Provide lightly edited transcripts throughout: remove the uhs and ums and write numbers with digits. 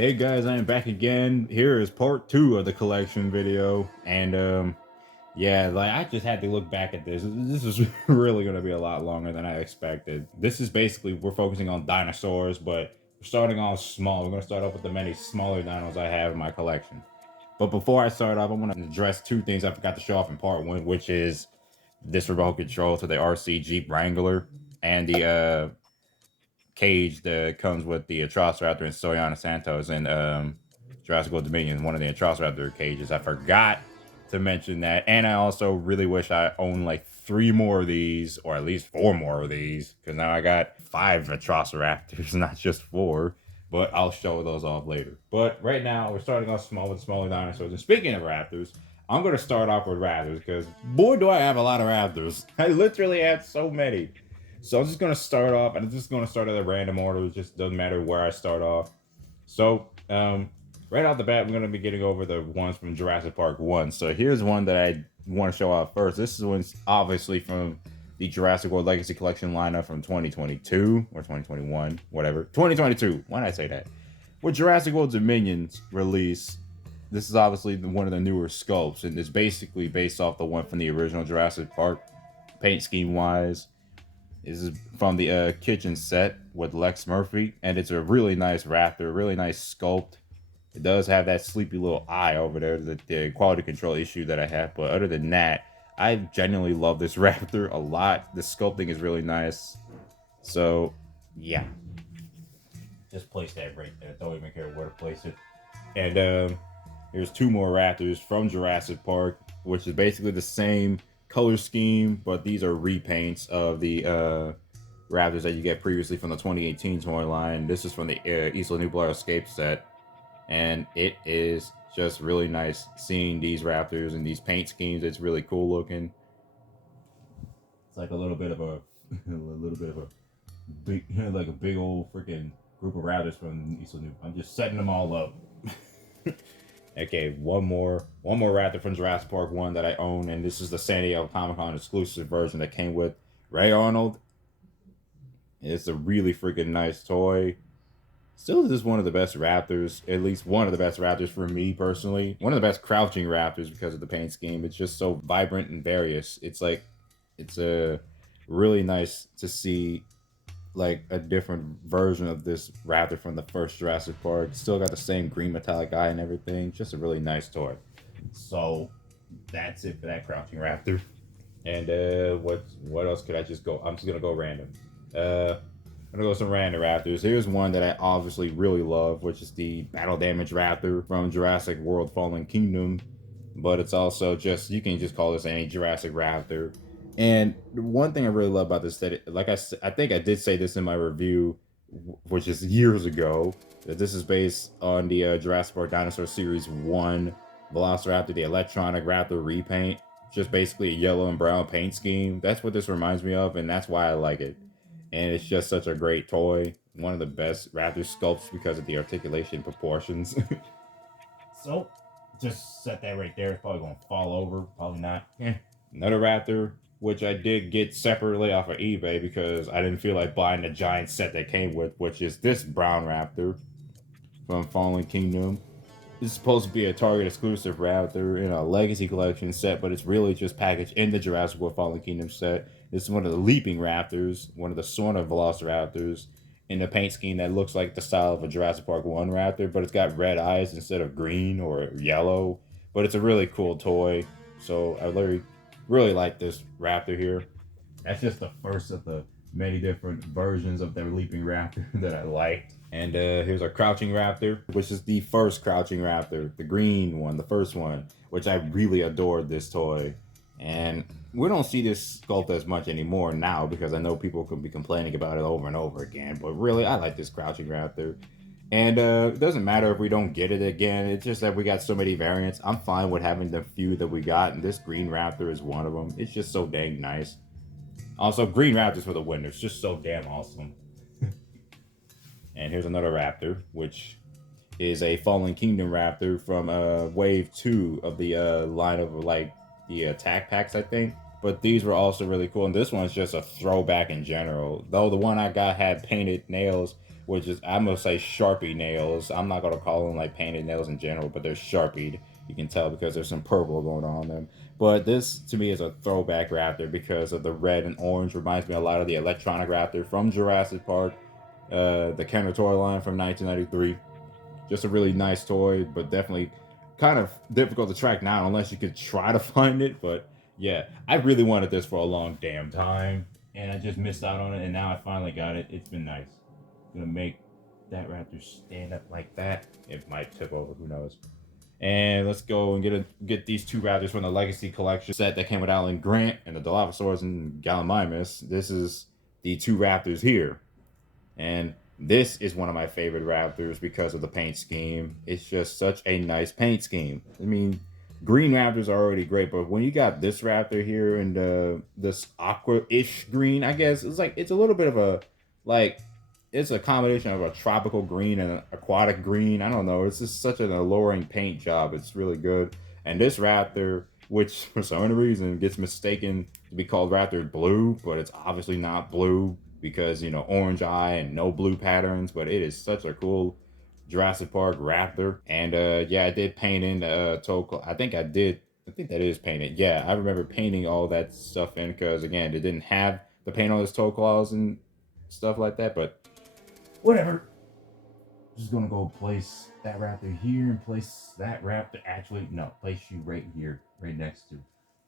Hey guys, I am back again. Here is part 2 of the collection video. And yeah, like I just had to look back at this. This is really gonna be a lot longer than I expected. This is basically we're focusing on dinosaurs, but we're starting off small. We're gonna start off with the many smaller dinos I have in my collection. But before I start off, I want to address two things I forgot to show off in part 1, which is this remote control to the RC Jeep Wrangler and the cage that comes with the Atrociraptor and Soyana Santos and Jurassic World Dominion, one of the Atrociraptor cages. I forgot to mention that. And I also really wish I owned like 3 more of these, or at least 4 more of these, because now I got 5 Atrociraptors, not just 4. But I'll show those off later. But right now, we're starting off small with smaller dinosaurs. And speaking of raptors, I'm going to start off with raptors, because boy, do I have a lot of raptors. I literally have so many. So I'm just going to start off, and I'm just going to start at a random order. It just doesn't matter where I start off. So, right out the bat, we're going to be getting over the ones from Jurassic Park 1. So here's one that I want to show off first. This is one's obviously from the Jurassic World Legacy Collection lineup from 2022 or 2021, whatever. 2022. Why did I say that? With Jurassic World Dominion's release, this is obviously one of the newer sculpts, and it's basically based off the one from the original Jurassic Park, paint scheme wise. This is from the kitchen set with Lex Murphy, and it's a really nice raptor, really nice sculpt. It does have that sleepy little eye over there, the quality control issue that I have, but other than that, I genuinely love this raptor a lot. The sculpting is really nice. So, yeah. Just place that right there. Don't even care where to place it. And here's 2 more raptors from Jurassic Park, which is basically the same color scheme, but these are repaints of the raptors that you get previously from the 2018 toy line. This is from the Isla Nublar Escape set, and it is just really nice seeing these raptors and these paint schemes. It's really cool looking. It's like a little bit of a big, like a big old freaking group of raptors from Isla Nublar. I'm just setting them all up. Okay, one more raptor from Jurassic Park 1 that I own, and this is the San Diego Comic-Con exclusive version that came with Ray Arnold. It's a really freaking nice toy. Still, this is one of the best raptors, at least one of the best raptors for me personally. One of the best crouching raptors because of the paint scheme. It's just so vibrant and various. It's a really nice to see like a different version of this raptor from the first Jurassic Park. Still got the same green metallic eye and everything. Just a really nice toy. So that's it for that crouching raptor. And what else could I just go? I'm just gonna go random. I'm gonna go some random raptors. Here's one that I obviously really love, which is the battle damage raptor from Jurassic World Fallen Kingdom. But it's also just, you can just call this any Jurassic raptor. And one thing I really love about this, that I think I did say this in my review, which is years ago, that this is based on the Jurassic Park Dinosaur Series 1 Velociraptor, the electronic raptor repaint. Just basically a yellow and brown paint scheme. That's what this reminds me of, and that's why I like it. And it's just such a great toy. One of the best raptor sculpts because of the articulation proportions. So, just set that right there. It's probably going to fall over. Probably not. Another raptor, which I did get separately off of eBay because I didn't feel like buying the giant set that came with, which is this brown raptor from Fallen Kingdom. It's supposed to be a Target exclusive raptor in a Legacy Collection set, but it's really just packaged in the Jurassic World Fallen Kingdom set. This is one of the Leaping Raptors, one of the sort of Velociraptors, in a paint scheme that looks like the style of a Jurassic Park 1 raptor, but it's got red eyes instead of green or yellow. But it's a really cool toy, so I really like this raptor here. That's just the first of the many different versions of the Leaping Raptor that I liked. And here's our Crouching Raptor, which is the first Crouching Raptor, the green one, the first one, which I really adored this toy. And we don't see this sculpt as much anymore now because I know people could be complaining about it over and over again. But really, I like this Crouching Raptor. And it doesn't matter if we don't get it again. It's just that we got so many variants. I'm fine with having the few that we got, and this Green Raptor is one of them. It's just so dang nice. Also, Green Raptors for the win. It's just so damn awesome. And here's another Raptor, which is a Fallen Kingdom Raptor from Wave 2 of the line of like the attack packs, I think. But these were also really cool. And this one's just a throwback in general. Though the one I got had painted nails, which is, I'm gonna say Sharpie nails. I'm not gonna call them like painted nails in general, but they're Sharpied. You can tell because there's some purple going on them. But this to me is a throwback raptor because of the red and orange. Reminds me a lot of the electronic raptor from Jurassic Park, the Kenner toy line from 1993. Just a really nice toy, but definitely kind of difficult to track now unless you could try to find it. But yeah, I really wanted this for a long damn time, and I just missed out on it, and now I finally got it. It's been nice. I'm gonna make that raptor stand up like that. It might tip over, who knows. And let's go and get these two raptors from the Legacy Collection set that came with Alan Grant and the Dilophosaurs and Gallimimus. This is the two raptors here. And this is one of my favorite raptors because of the paint scheme. It's just such a nice paint scheme. I mean, green raptors are already great, but when you got this raptor here and this aqua-ish green, I guess it's a little bit of a like it's a combination of a tropical green and an aquatic green. I don't know. It's just such an alluring paint job. It's really good. And this raptor, which for some reason gets mistaken to be called raptor blue, but it's obviously not blue because, you know, orange eye and no blue patterns, but it is such a cool Jurassic Park raptor. And yeah, I did paint in the toe. I think that is painted. Yeah, I remember painting all that stuff in because, again, it didn't have the paint on his toe claws and stuff like that, but whatever. Just gonna go place that raptor here and place that raptor. Actually, no, place you right here, right next to.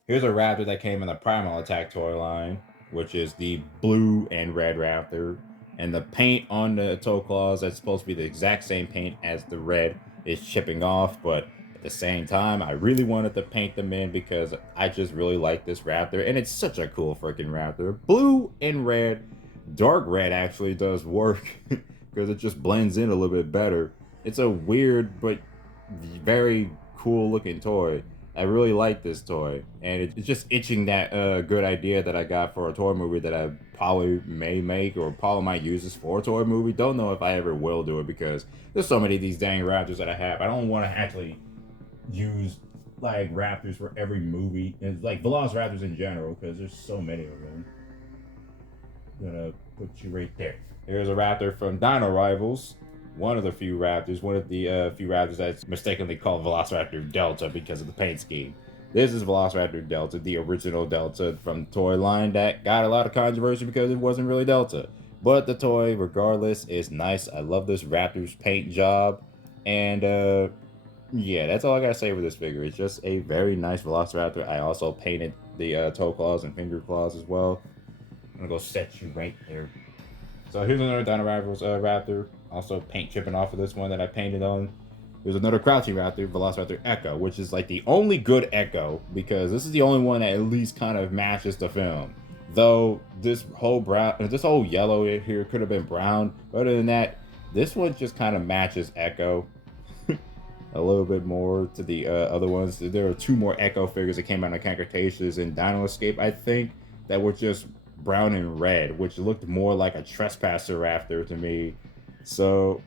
Here's a raptor that came in the Primal Attack toy line, which is the blue and red raptor. And the paint on the toe claws that's supposed to be the exact same paint as the red is chipping off, but at the same time, I really wanted to paint them in because I just really like this raptor, and it's such a cool freaking raptor. Blue and red. Dark red actually does work because it just blends in a little bit better. It's a weird but very cool looking toy. I really like this toy, and it's just itching that good idea that I got for a toy movie that I probably may make or probably might use this for a toy movie. Don't know if I ever will do it because there's so many of these dang raptors that I have. I don't want to actually use like raptors for every movie, and like Velociraptors in general because there's so many of them. Gonna put you right there. Here's a raptor from Dino Rivals. One of the few raptors that's mistakenly called Velociraptor Delta because of the paint scheme. This is Velociraptor Delta, the original Delta from the toy line that got a lot of controversy because it wasn't really Delta. But the toy, regardless, is nice. I love this raptor's paint job. And yeah, that's all I gotta say for this figure. It's just a very nice Velociraptor. I also painted the toe claws and finger claws as well. I'm gonna go set you right there. So here's another Dino Rivals raptor. Also paint chipping off of this one that I painted on. There's another crouching raptor, Velociraptor Echo, which is like the only good Echo because this is the only one that at least kind of matches the film. Though this whole yellow here could have been brown. But other than that, this one just kind of matches Echo a little bit more to the other ones. There are two more Echo figures that came out of Cretaceous and Dino Escape, I think, that were just brown and red, which looked more like a Trespasser raptor to me. So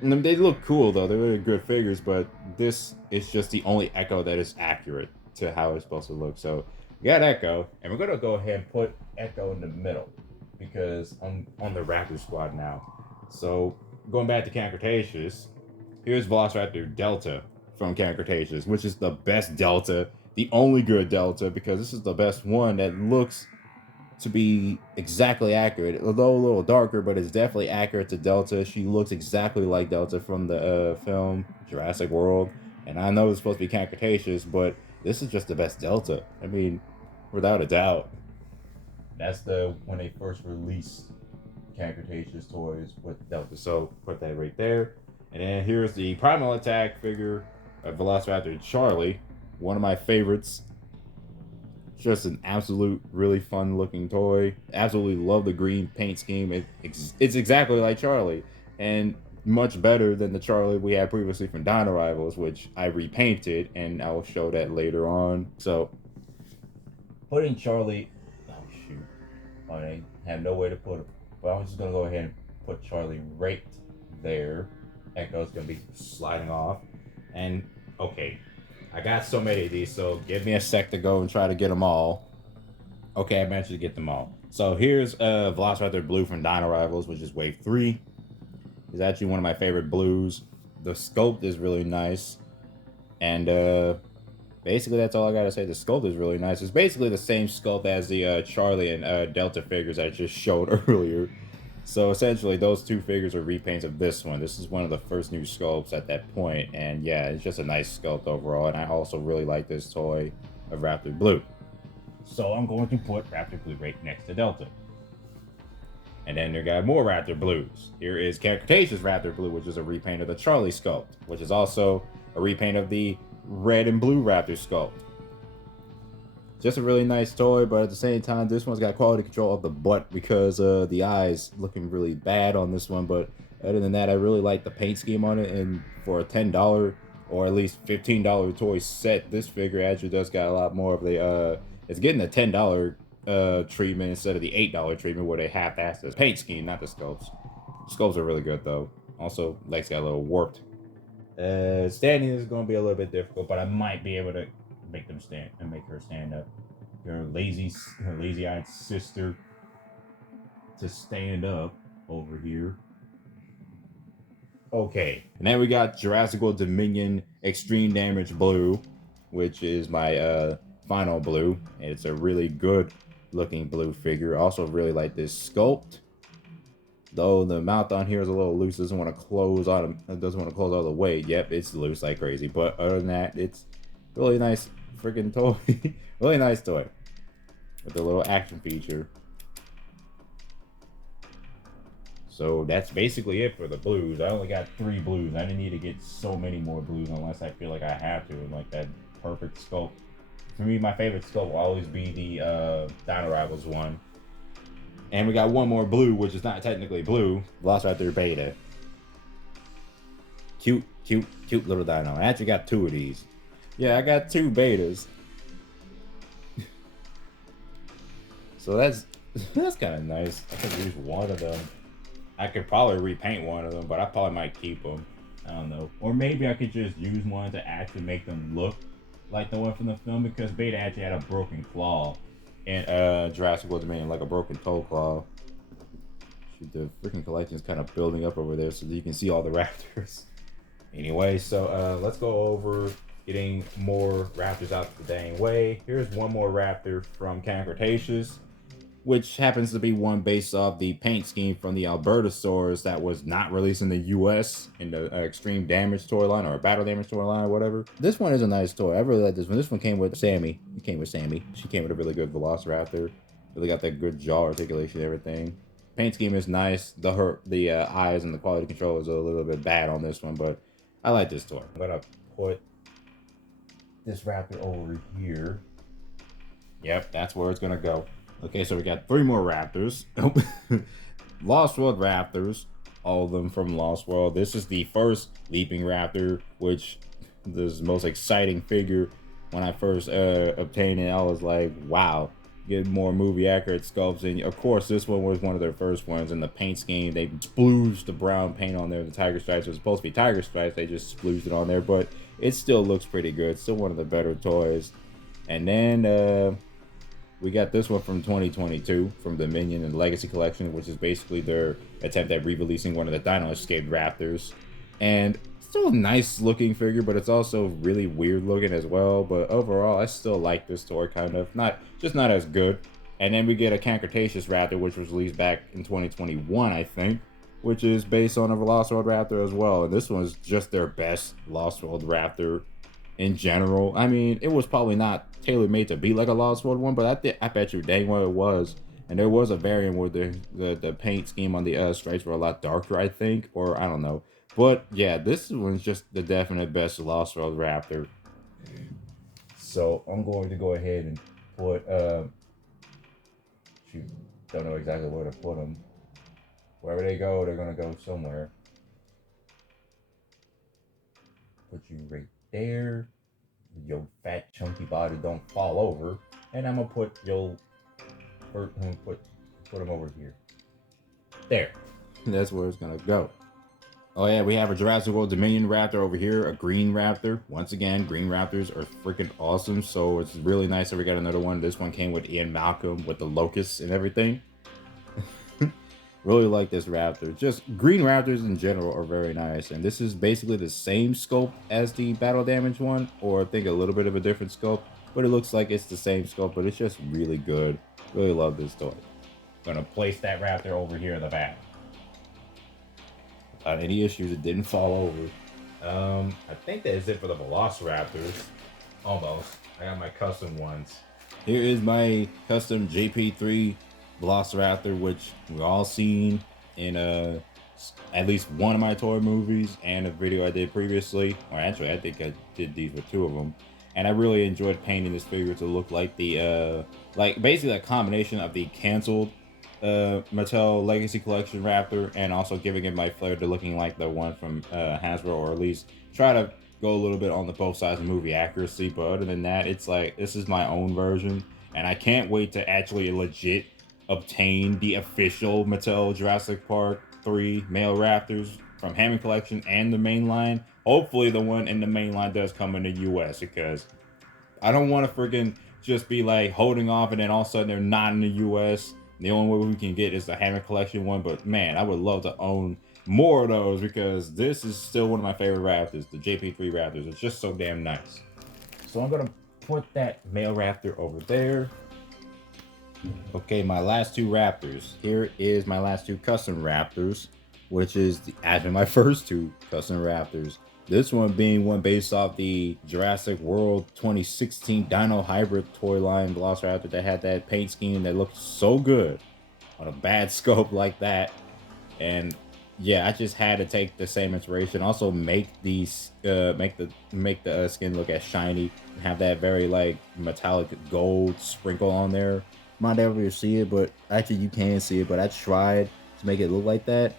they look cool though. They're really good figures, but this is just the only Echo that is accurate to how it's supposed to look. So we got Echo, and we're gonna go ahead and put Echo in the middle because I'm on the Raptor squad now. So going back to Cretaceous, here's Velociraptor Delta from Cretaceous, which is the best Delta, the only good Delta, because this is the best one that looks to be exactly accurate, although a little darker, but it's definitely accurate to Delta. She looks exactly like Delta from the film Jurassic World, and I know it's supposed to be Cretaceous, but this is just the best Delta. I mean, without a doubt. That's when they first released Cretaceous toys with Delta, so put that right there. And then here's the Primal Attack figure of Velociraptor Charlie, one of my favorites. Just an absolute really fun looking toy. Absolutely love the green paint scheme. It's exactly like Charlie, and much better than the Charlie we had previously from Dino Rivals, which I repainted, and I will show that later on. So putting Charlie, oh shoot, I have no way to put it, but I'm just gonna go ahead and put Charlie right there. Echo's gonna be sliding off, and okay, I got so many of these, so give me a sec to go and try to get them all. Okay, I managed to get them all. So here's Velociraptor Blue from Dino Rivals, which is Wave 3. is actually one of my favorite blues. The sculpt is really nice. And basically that's all I gotta say. The sculpt is really nice. It's basically the same sculpt as the Charlie and Delta figures I just showed earlier. So essentially those two figures are repaints of this one. This is one of the first new sculpts at that point. And yeah, it's just a nice sculpt overall. And I also really like this toy of Raptor Blue. So I'm going to put Raptor Blue right next to Delta. And then they got more Raptor Blues. Here is Cretaceous Raptor Blue, which is a repaint of the Charlie sculpt, which is also a repaint of the red and blue Raptor sculpt. Just a really nice toy, but at the same time, this one's got quality control of the butt because the eyes looking really bad on this one. But other than that, I really like the paint scheme on it. And for a $10 or at least $15 toy set, this figure actually does got a lot more of the it's getting the $10 treatment instead of the $8 treatment where they half-assed the paint scheme, not the sculpts. Sculpts are really good though. Also, legs got a little warped. Standing is going to be a little bit difficult, but I might be able to make them stand and make her stand up. Her lazy-eyed sister to stand up over here. Okay, and then we got Jurassic World Dominion Extreme Damage Blue, which is my final blue. And it's a really good looking blue figure. I also really like this sculpt. Though the mouth on here is a little loose, doesn't want to close on it doesn't want to close all the way. Yep, it's loose like crazy. But other than that, it's really nice freaking toy. Really nice toy. With a little action feature. So that's basically it for the blues. I only got 3 blues. I didn't need to get so many more blues unless I feel like I have to. And like that perfect sculpt. For me, my favorite sculpt will always be the Dino Rivals one. And we got one more blue, which is not technically blue. Velociraptor Beta. Cute little dino. I actually got 2 of these. Yeah, I got 2 betas. So that's kind of nice. I could use one of them. I could probably repaint one of them, but I probably might keep them. I don't know. Or maybe I could just use one to actually make them look like the one from the film, because Beta actually had a broken claw in Jurassic World Dominion, like a broken toe claw. Shoot, the freaking collection is kind of building up over there so that you can see all the raptors. Anyway, so let's go over getting more raptors out the dang way. Here's one more raptor from Cretaceous, which happens to be one based off the paint scheme from the Albertosaurs that was not released in the US in the Extreme Damage toy line or Battle Damage toy line or whatever. This one is a nice toy. I really like this one. This one came with Sammy. It came with Sammy. She came with a really good Velociraptor. Really got that good jaw articulation and everything. Paint scheme is nice. The eyes and the quality control is a little bit bad on this one, but I like this toy. I'm gonna put this raptor over here. Yep, that's where it's gonna go. Okay, so we got 3 more raptors. Lost World raptors, all of them from Lost World. This is the first leaping raptor, which is the most exciting figure. When I first obtained it, I was like, wow, get more movie accurate sculpts. And of course, this one was one of their first ones. In the paint scheme, they splooged the brown paint on there. The tiger stripes was supposed to be tiger stripes. They just splooged it on there, but it still looks pretty good. Still one of the better toys. And then we got this one from 2022 from Dominion and Legacy Collection, which is basically their attempt at re-releasing one of the Dino Escape Raptors. And still a nice looking figure, but it's also really weird looking as well. But overall, I still like this toy kind of. Not as good. And then we get a Cretaceous Raptor, which was released back in 2021, I think, which is based on a Velociraptor as well. And this one's just their best Lost World Raptor in general. I mean, it was probably not tailor-made to be like a Lost World one, but I bet you dang well it was. And there was a variant where the paint scheme on the stripes were a lot darker, I think, or I don't know. But yeah, this one's just the definite best Lost World Raptor. So I'm going to go ahead and put shoot, don't know exactly where to put them. Wherever they go, they're gonna go somewhere. Put you right there. Your fat chunky body don't fall over. And I'm gonna put put them over here. There. That's where it's gonna go. Oh yeah, we have a Jurassic World Dominion Raptor over here, a green Raptor. Once again, green Raptors are freaking awesome, so it's really nice that we got another one. This one came with Ian Malcolm with the locusts and everything. Really like this raptor. Just green raptors in general are very nice. And this is basically the same sculpt as the battle damage one, or I think a little bit of a different sculpt, but it looks like it's the same sculpt, but it's just really good. Really love this toy. Gonna place that raptor over here in the back. Without any issues, it didn't fall over. I think that is it for the Velociraptors. Almost. I got my custom ones. Here is my custom JP3 Velociraptor, which we've all seen in at least one of my toy movies and a video I did previously. Or actually, I think I did these with two of them. And I really enjoyed painting this figure to look like the like basically a combination of the canceled Mattel Legacy Collection Raptor, and also giving it my flair to looking like the one from Hasbro, or at least try to go a little bit on the both sides of movie accuracy. But other than that, it's like this is my own version, and I can't wait to actually legit obtain the official Mattel Jurassic Park 3 male raptors from Hammond Collection and the main line. Hopefully the one in the main line does come in the US, because I don't want to freaking just be like holding off and then all of a sudden they're not in the US. The only way we can get is the Hammond Collection one, but man, I would love to own more of those, because this is still one of my favorite raptors, the JP3 Raptors. It's just so damn nice. So I'm gonna put that male raptor over there. Okay, my last two raptors. Here is my last two custom raptors, which is actually my first two custom raptors. This one being one based off the Jurassic World 2016 Dino Hybrid toy line Velociraptor that had that paint scheme that looked so good on a bad scope like that. And yeah, I just had to take the same inspiration. Also make these make the skin look as shiny and have that very like metallic gold sprinkle on there. Might never able to see it, but actually you can see it. But I tried to make it look like that,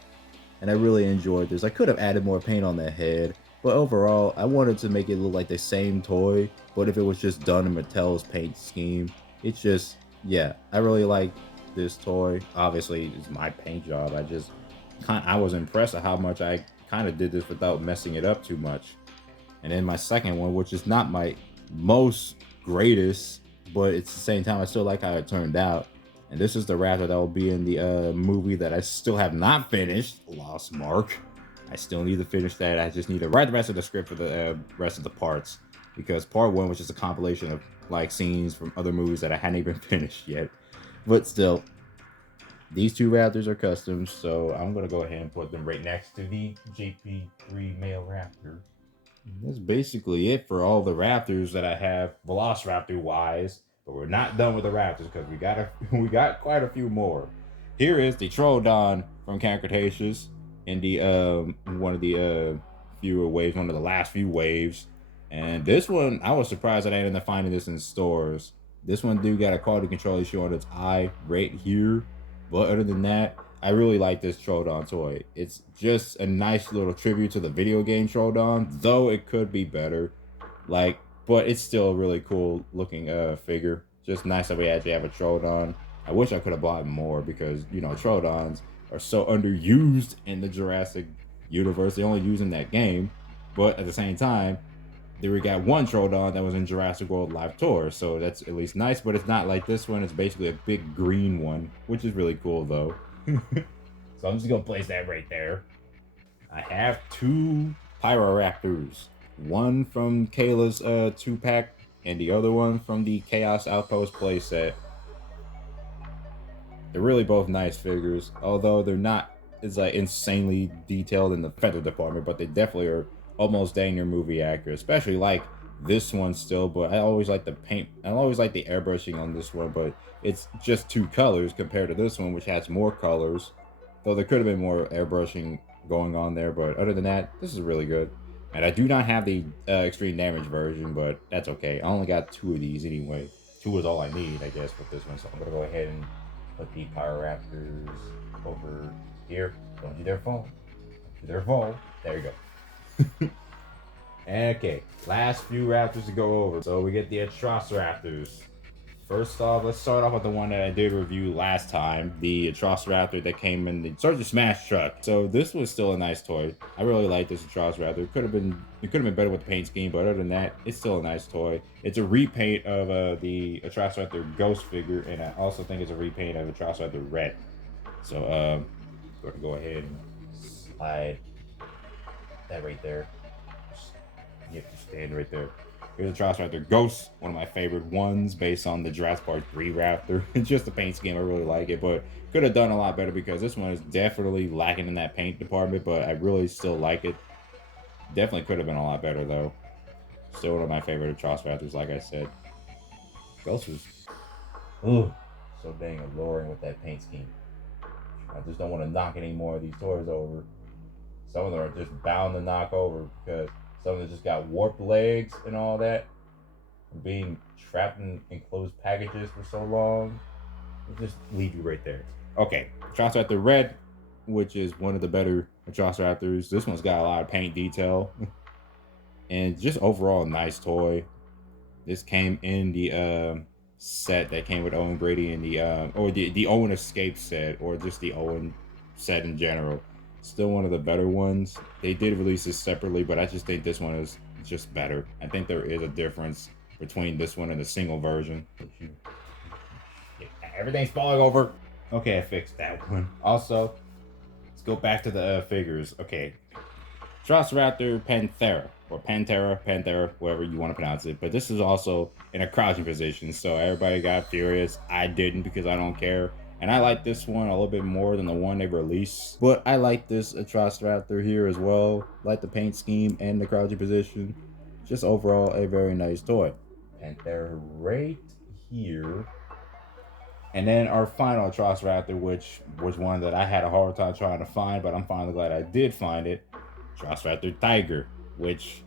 and I really enjoyed this. I could have added more paint on the head, but overall, I wanted to make it look like the same toy, but if it was just done in Mattel's paint scheme. It's just, yeah, I really like this toy. Obviously, it's my paint job. I was impressed at how much I kind of did this without messing it up too much. And then my second one, which is not my most greatest, but it's the same time I still like how it turned out. And this is the raptor that will be in the movie that I still have not finished, Lost Mark. I still need to finish that. I just need to write the rest of the script for the rest of the parts, because part one was just a compilation of like scenes from other movies that I hadn't even finished yet. But still, these two raptors are custom, so I'm gonna go ahead and put them right next to the JP3 male raptor. That's basically it for all the raptors that I have Velociraptor wise, but we're not done with the raptors, because we got quite a few more. Here is the Trodon from Cretaceous in the one of the fewer waves, one of the last few waves. And this one, I was surprised that I ended up finding this in stores. This one do got a quality control issue on its eye right here, but other than that, I really like this Trodon toy. It's just a nice little tribute to the video game Trodon, though it could be better. Like, but it's still a really cool looking figure. Just nice that we actually have a Trodon. I wish I could have bought more, because, you know, Trodons are so underused in the Jurassic universe. They only use in that game, but at the same time, we got one Trodon that was in Jurassic World Live Tour, so that's at least nice. But it's not like this one. It's basically a big green one, which is really cool though. So I'm just gonna place that right there. I have two Pyroraptors, one from Kayla's 2-pack, and the other one from the Chaos Outpost playset. They're really both nice figures, although they're not as like insanely detailed in the feather department, but they definitely are almost dang near movie accurate, especially like this one still. But I always like the paint, I always like the airbrushing on this one, but it's just two colors compared to this one, which has more colors, though there could have been more airbrushing going on there. But other than that, this is really good. And I do not have the extreme damage version, but that's okay. I only got two of these anyway. Two is all I need, I guess, with this one. So I'm gonna go ahead and put the Pyroraptors over here. Don't you dare fall. Don't you dare fall. There you go. Okay, last few raptors to go over. So we get the Atrociraptors. First off, let's start off with the one that I did review last time, the Atrociraptor that came in the Sergeant Smash truck. So this was still a nice toy. I really like this Atrociraptor. It could have been better with the paint scheme, but other than that, it's still a nice toy. It's a repaint of the Atrociraptor Ghost figure, and I also think it's a repaint of Atrociraptor Red. So Gonna go ahead and slide that right there. Yep, just stand right there. Here's a Atrociraptor Ghost, one of my favorite ones, based on the Jurassic Park 3 Raptor. It's just the paint scheme, I really like it, but could have done a lot better because this one is definitely lacking in that paint department, but I really still like it. Definitely could have been a lot better, though. Still one of my favorite Atrociraptors, like I said. Ghost is so dang alluring with that paint scheme. I just don't want to knock any more of these toys over. Some of them are just bound to knock over because some of them just got warped legs and all that. From being trapped in enclosed packages for so long. It'll just leave you right there. Okay, Atrociraptor Red, which is one of the better Atrociraptors. This one's got a lot of paint detail. And just overall a nice toy. This came in the set that came with Owen Grady and the Owen Escape set, or just the Owen set in general. Still one of the better ones. They did release this separately, but I just think this one is just better. I think there is a difference between this one and the single version. Everything's falling over. Okay, I fixed that one. Also, let's go back to the figures. Okay, Atrociraptor Panthera, or Panthera, whatever you want to pronounce it. But this is also in a crouching position, so everybody got furious. I didn't because I don't care. And I like this one a little bit more than the one they released. But I like this Atrociraptor here as well. Like the paint scheme and the crouching position. Just overall a very nice toy. Panthera right here. And then our final Atrociraptor, which was one that I had a hard time trying to find, but I'm finally glad I did find it. Atrociraptor Tiger, which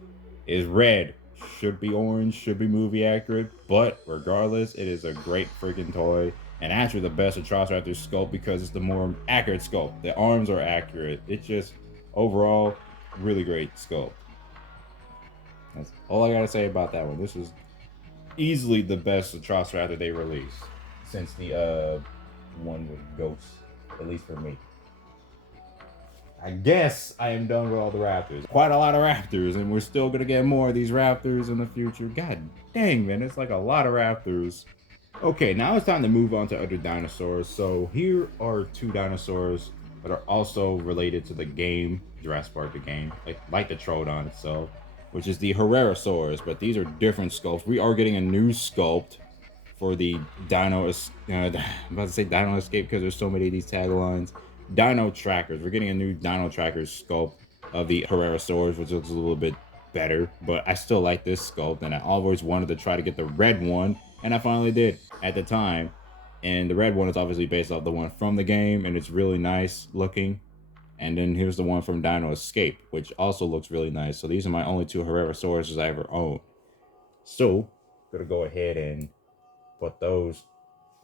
is red. Should be orange, should be movie accurate, but regardless, it is a great freaking toy. And actually the best Atrociraptor sculpt because it's the more accurate sculpt. The arms are accurate. It's just overall really great sculpt. That's all I gotta say about that one. This is easily the best Atrociraptor they released since the one with ghosts, at least for me. I guess I am done with all the Raptors. Quite a lot of Raptors, and we're still gonna get more of these Raptors in the future. God dang, man, it's like a lot of Raptors. Okay, now it's time to move on to other dinosaurs. So here are two dinosaurs that are also related to the game, Jurassic Park the game, like the Trodon itself, which is the Herrerasaurs, but these are different sculpts. We are getting a new sculpt for the Dino, I'm about to say Dino Escape because there's so many of these taglines. Dino Trackers. We're getting a new Dino Trackers sculpt of the Herrerasaurs, which looks a little bit better, but I still like this sculpt, and I always wanted to try to get the red one, and I finally did at the time. And the red one is obviously based off the one from the game, and it's really nice looking. And then here's the one from Dino Escape, which also looks really nice. So these are my only two Herrerasaurs I ever owned. So I'm gonna go ahead and put those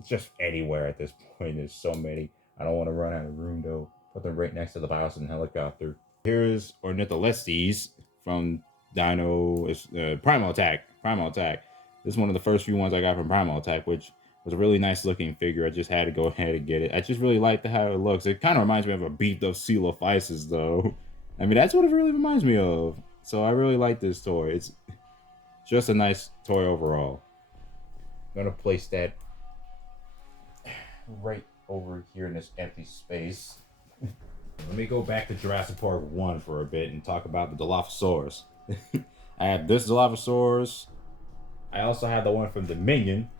just anywhere at this point. There's so many. I don't want to run out of room though. Put them right next to the Biosin helicopter. Here's Ornitholestes from Dino Primal Attack. Primal Attack. This is one of the first few ones I got from Primal Attack, which was a really nice looking figure. I just had to go ahead and get it. I just really like how it looks. It kind of reminds me of a beefed up Coelophysis though. I mean, that's what it really reminds me of. So I really like this toy. It's just a nice toy overall. I'm gonna place that right over here in this empty space. Let me go back to Jurassic Park 1 for a bit and talk about the Dilophosaurs. I have this Dilophosaurus. I also have the one from Dominion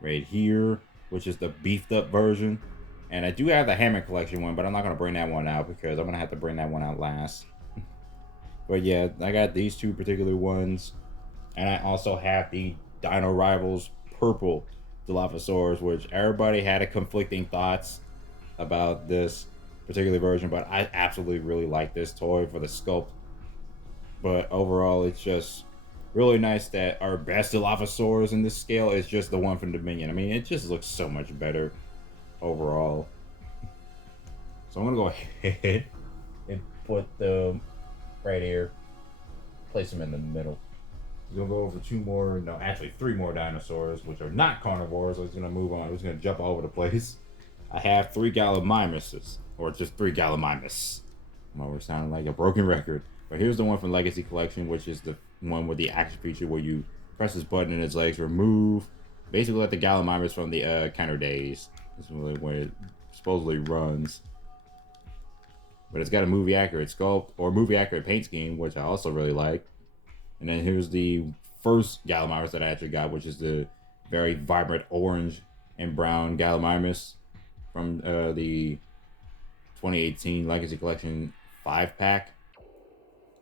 right here, which is the beefed up version. And I do have the Hammer Collection one, but I'm not going to bring that one out because I'm going to have to bring that one out last. But yeah, I got these two particular ones. And I also have the Dino Rivals purple Dilophosaurs, which everybody had a conflicting thoughts about this particular version, but I absolutely really like this toy for the sculpt. But overall, it's just really nice that our best Dilophosaurs in this scale is just the one from Dominion. I mean, it just looks so much better overall. So I'm gonna go ahead and put them right here, place them in the middle. We're gonna go over three more dinosaurs, which are not carnivores. I was gonna move on. I was gonna jump all over the place. I have three Gallimimuses, or just three Gallimimus. Well, we're sounding like a broken record. But here's the one from Legacy Collection, which is the one with the action feature where you press this button and its legs remove. Basically like the Gallimimus from the Counter Days. This is where it supposedly runs. but it's got a movie accurate sculpt or movie accurate paint scheme, which I also really like. And then here's the first Gallimimus that I actually got, which is the very vibrant orange and brown Gallimimus from the 2018 Legacy Collection 5-pack.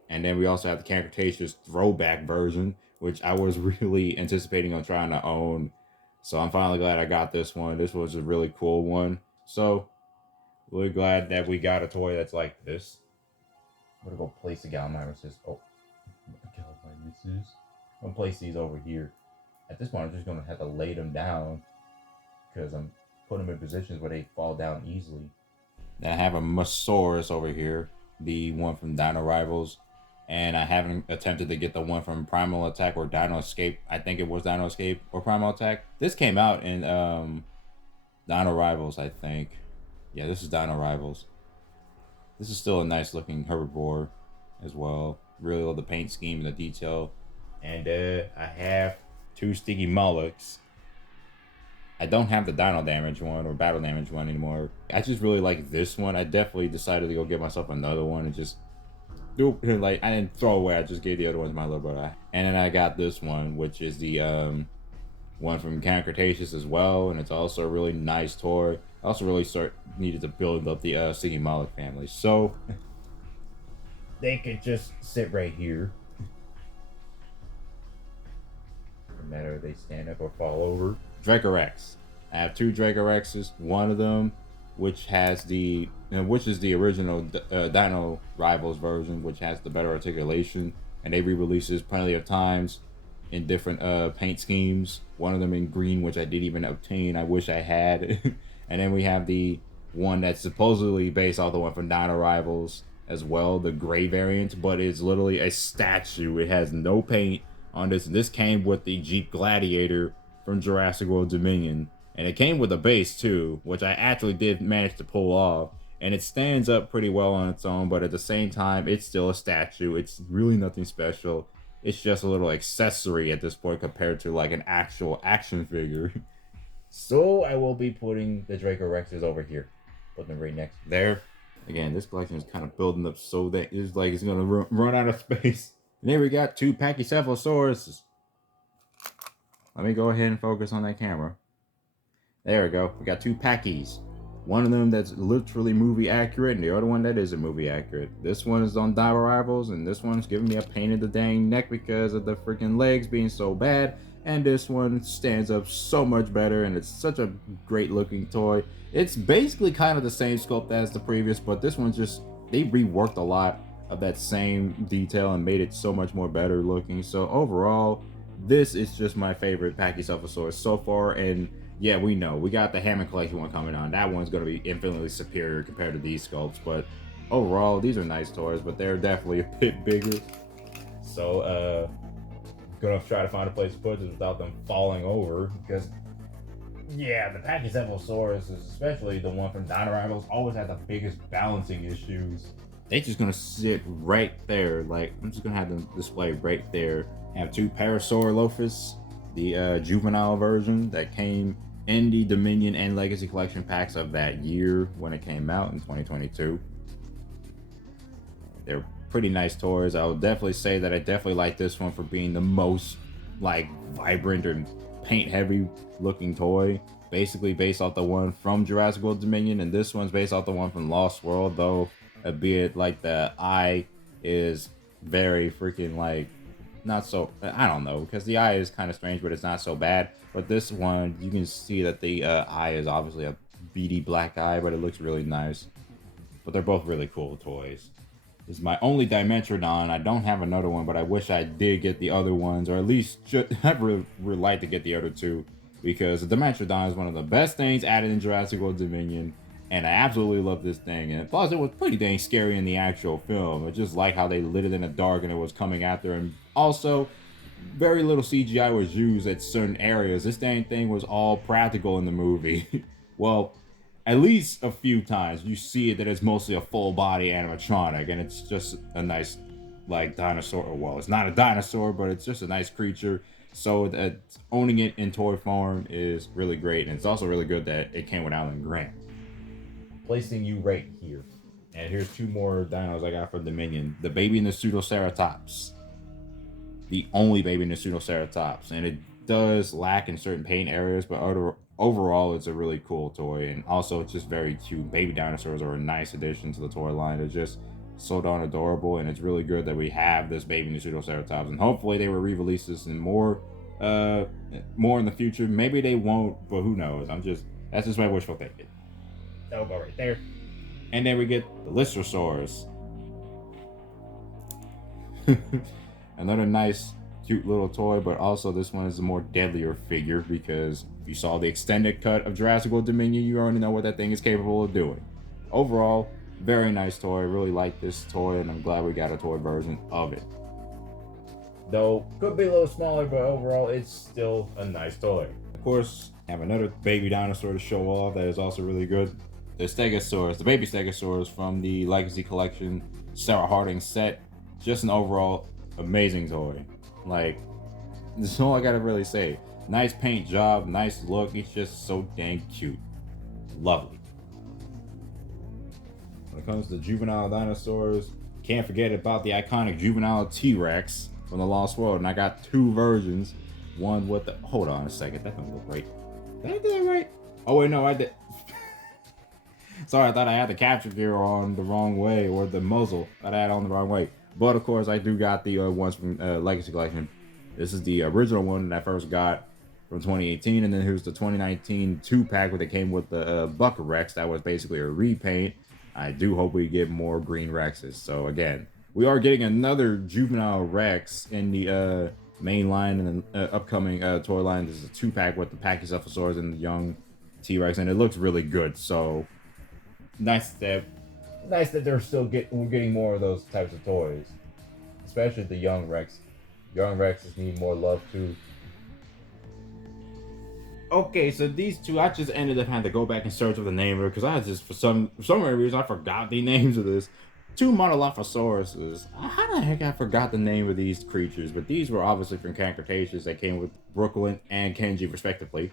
And then we also have the Cretaceous throwback version, which I was really anticipating on trying to own. So I'm finally glad I got this one. This was a really cool one. So really glad that we got a toy that's like this. I'm gonna go place the Gallimimuses. Oh, Gallimimuses. I'm gonna place these over here. At this point, I'm just gonna have to lay them down because I'm putting them in positions where they fall down easily. Then I have a Mosaurus over here, the one from Dino Rivals. And I haven't attempted to get the one from Primal Attack or Dino Escape. I think it was Dino Escape or Primal Attack. This came out in Dino Rivals, I think. Yeah, this is Dino Rivals. This is still a nice looking herbivore as well. Really love the paint scheme and the detail. And I have 2 Sticky Mullets. I don't have the Dino Damage one or Battle Damage one anymore. I just really like this one. I definitely decided to go get myself another one and just like I didn't throw away. I just gave the other one to my little brother. And then I got this one, which is the one from Cretaceous as well, and it's also a really nice toy. I also really needed to build up the Sticky Mullet family, so they could just sit right here. No matter if they stand up or fall over. Dracorex. I have 2 Dracorexes. One of them, which is the original Dino Rivals version, which has the better articulation, and they re-releases plenty of times in different paint schemes. One of them in green, which I didn't even obtain. I wish I had. And then we have the one that's supposedly based off the one from Dino Rivals as well, the gray variant, but it's literally a statue. It has no paint on this. And this came with the Jeep Gladiator from Jurassic World Dominion. And it came with a base too, which I actually did manage to pull off. And it stands up pretty well on its own, but at the same time, it's still a statue. It's really nothing special. It's just a little accessory at this point compared to like an actual action figure. So I will be putting the Dracorexes over here. Put them right next there. Again, this collection is kind of building up so that it's like it's going to run out of space. And then we got 2 Pachycephalosaurus. Let me go ahead and focus on that camera. There we go. We got 2 Packies. One of them that's literally movie accurate, and the other one that isn't movie accurate. This one is on Dino Rivals, and this one's giving me a pain in the dang neck because of the freaking legs being so bad. And this one stands up so much better, and it's such a great looking toy. It's basically kind of the same sculpt as the previous, but this one's just, they reworked a lot of that same detail and made it so much more better looking. So overall, this is just my favorite Pachycephalosaurus so far. And yeah, we know we got the Hammond Collection one coming on. That one's going to be infinitely superior compared to these sculpts, but overall these are nice toys, but they're definitely a bit bigger. So gonna try to find a place to put this without them falling over, because yeah, the Pachycephalosaurus, especially the one from Dino Rivals, always had the biggest balancing issues. They're just gonna sit right there. Like, I'm just gonna have them display right there. I have 2 Parasaurolophus, the juvenile version that came in the Dominion and Legacy Collection packs of that year when it came out in 2022. They're pretty nice toys. I would definitely say that I definitely like this one for being the most like vibrant and paint heavy looking toy. Basically based off the one from Jurassic World Dominion, and this one's based off the one from Lost World, though albeit like the eye is very freaking like not so, I don't know, because the eye is kind of strange, but it's not so bad. But this one, you can see that the eye is obviously a beady black eye, but it looks really nice. But they're both really cool toys. This is my only Dimetrodon. I don't have another one, but I wish I did get the other ones, or at least I would like to get the other 2, because the Dimetrodon is one of the best things added in Jurassic World Dominion, and I absolutely love this thing. And plus, it was pretty dang scary in the actual film. I just like how they lit it in the dark and it was coming after him. Also, very little CGI was used at certain areas. This dang thing was all practical in the movie. Well, at least a few times you see it that it's mostly a full body animatronic, and it's just a nice like dinosaur. Well, it's not a dinosaur, but it's just a nice creature. So that owning it in toy form is really great, and it's also really good that it came with Alan Grant. Placing you right here. And here's two more dinos I got from Dominion. The baby and the Pseudoceratops. The only baby in the Pseudoceratops. And it does lack in certain paint areas, but overall it's a really cool toy. And also it's just very cute. Baby dinosaurs are a nice addition to the toy line. They're just so darn adorable, and it's really good that we have this baby in the Pseudoceratops. And hopefully they will re-release this in more in the future. Maybe they won't, but who knows. That's just my wishful thinking. That'll go right there. And then we get the Lystrosaurs. Another nice, cute little toy, but also this one is a more deadlier figure because if you saw the extended cut of Jurassic World Dominion, you already know what that thing is capable of doing. Overall, very nice toy. I really like this toy, and I'm glad we got a toy version of it. Though, could be a little smaller, but overall, it's still a nice toy. Of course, I have another baby dinosaur to show off that is also really good. The Stegosaurus, the baby Stegosaurus from the Legacy Collection Sarah Harding set. Just an overall amazing toy. Like, that's all I gotta really say. Nice paint job, nice look. It's just so dang cute. Lovely. When it comes to juvenile dinosaurs, can't forget about the iconic juvenile T-Rex from the Lost World. And I got two versions. One with the... Hold on a second. That don't look right. Did I do that right? Oh, wait, no, I did... Sorry, I thought I had the capture gear on the wrong way, or the muzzle that I had on the wrong way. But of course, I do got the ones from Legacy Collection. This is the original one that I first got from 2018, and then here's the 2019 2-pack that came with the Bucket Rex. That was basically a repaint. I do hope we get more green Rexes. So again, we are getting another juvenile Rex in the main line and the upcoming toy line. This is a 2-pack with the Pachycephalosaurus and the young T-Rex, and it looks really good. So nice that we're getting more of those types of toys, especially the young Rex. Young Rexes need more love too. Okay, so these two, I just ended up having to go back and search for the name of it because I just, for some reason, I forgot the names of this. Two Monolophosauruses. How the heck I forgot the name of these creatures? But these were obviously from Cretaceous that came with Brooklyn and Kenji, respectively.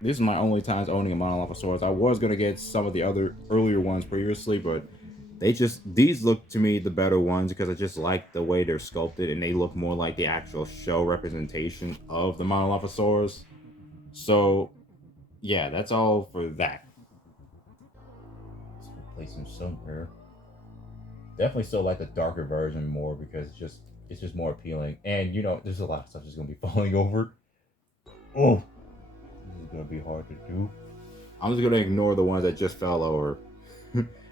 This is my only times owning a Monolophosaurus. I was going to get some of the other earlier ones previously, but these look to me the better ones because I just like the way they're sculpted and they look more like the actual show representation of the Monolophosaurus. So, yeah, that's all for that. Let's replace him somewhere. Definitely still like the darker version more because it's just more appealing. And you know, there's a lot of stuff that's gonna be falling over. Oh, this is gonna be hard to do. I'm just gonna ignore the ones that just fell over.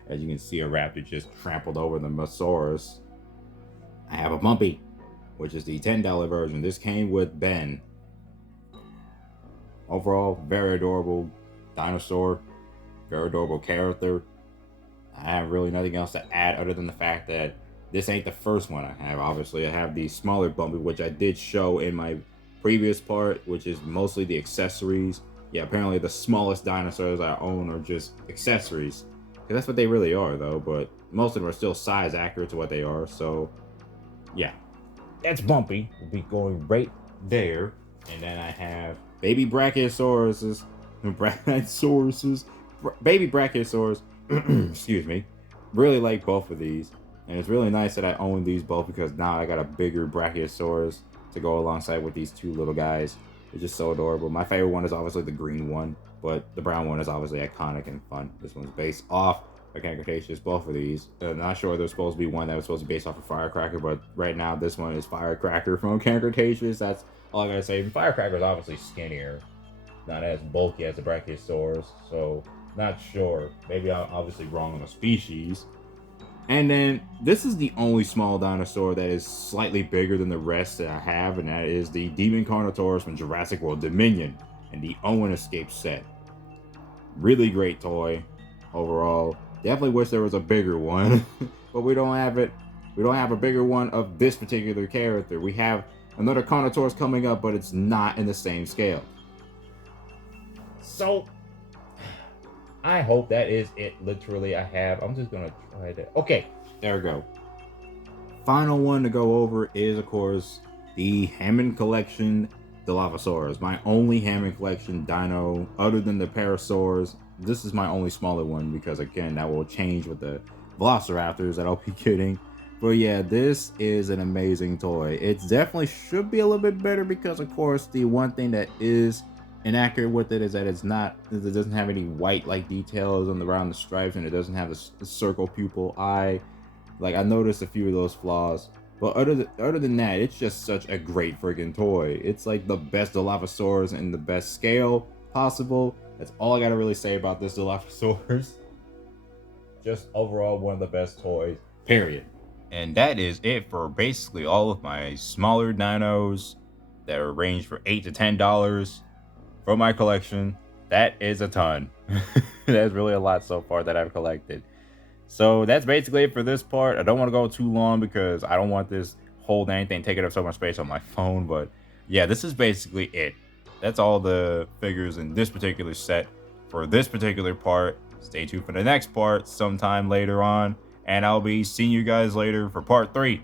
As you can see, a raptor just trampled over the Mosaurus. I have a Bumpy, which is the $10 version. This came with Ben. Overall, very adorable dinosaur, very adorable character. I have really nothing else to add other than the fact that this ain't the first one I have. Obviously, I have the smaller Bumpy, which I did show in my previous part, which is mostly the accessories. Yeah, apparently the smallest dinosaurs I own are just accessories. Because that's what they really are, though, but most of them are still size accurate to what they are, so yeah. That's Bumpy. We'll be going right there. And then I have baby Brachiosauruses. Baby Brachiosaurus. Excuse me. Really like both of these. And it's really nice that I own these both because now I got a bigger Brachiosaurus to go alongside with these two little guys. They're just so adorable. My favorite one is obviously the green one, but the brown one is obviously iconic and fun. This one's based off of Cretaceous, both of these. I'm not sure there's supposed to be one that was supposed to be based off of Firecracker, but right now this one is Firecracker from Cretaceous. That's all I gotta say. Firecracker is obviously skinnier, not as bulky as the Brachiosaurus, so not sure. Maybe I'm obviously wrong on the species. And then this is the only small dinosaur that is slightly bigger than the rest that I have, and that is the Demon Carnotaurus from Jurassic World Dominion and the Owen Escape set. Really great toy overall. Definitely wish there was a bigger one, but we don't have it. We don't have a bigger one of this particular character. We have another Carnotaurus coming up, but it's not in the same scale. So I hope that is it. Literally, I'm just gonna try to. Okay, there we go. Final one to go over is, of course, the Hammond Collection Dilophosaurs. My only Hammond Collection dino, other than the Parasaurs. This is my only smaller one because, again, that will change with the Velociraptors that I'll be getting. But yeah, this is an amazing toy. It definitely should be a little bit better because, of course, the one thing that is inaccurate with it is that it doesn't have any white like details on around the stripes, and it doesn't have a circle pupil eye. Like, I noticed a few of those flaws. But other than that, it's just such a great freaking toy. It's like the best dilophosaurs in the best scale possible. That's all I gotta really say about this dilophosaurs. Just overall one of the best toys, period. And that is it for basically all of my smaller dinos that are ranged for $8 to $10 from my collection. That is a ton. That's really a lot so far that I've collected. So that's basically it for this part. I don't want to go too long because I don't want this hold anything taking up so much space on my phone. But yeah, this is basically it. That's all the figures in this particular set for this particular part. Stay tuned for the next part sometime later on. And I'll be seeing you guys later for part 3.